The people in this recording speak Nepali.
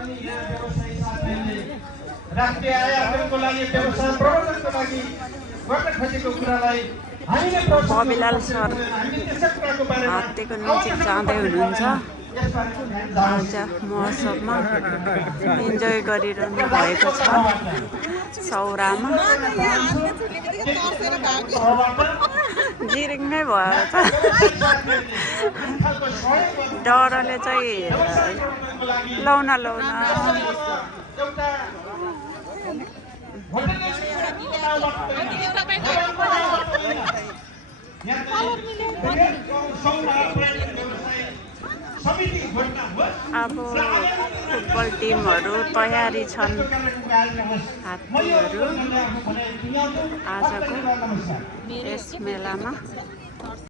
अनि यहाँ व्यवसायी साथीहरूले राष्ट्रिय आय आर्जनको लागि व्यवसाय प्रवर्धनको लागि गर्न खोजेको कुरालाई हामीले बबिलाल सर हात्तीको नजिक जाँदै हुनुहुन्छ। आज महोत्सवमा इन्जोय गरिरहनु भएको छ सौरामा। जिरिङै भयो त डरले चाहिँ लौना अब फुटबल टिमहरू तयारी छन्। हात्तीहरू आजको यस मेलामा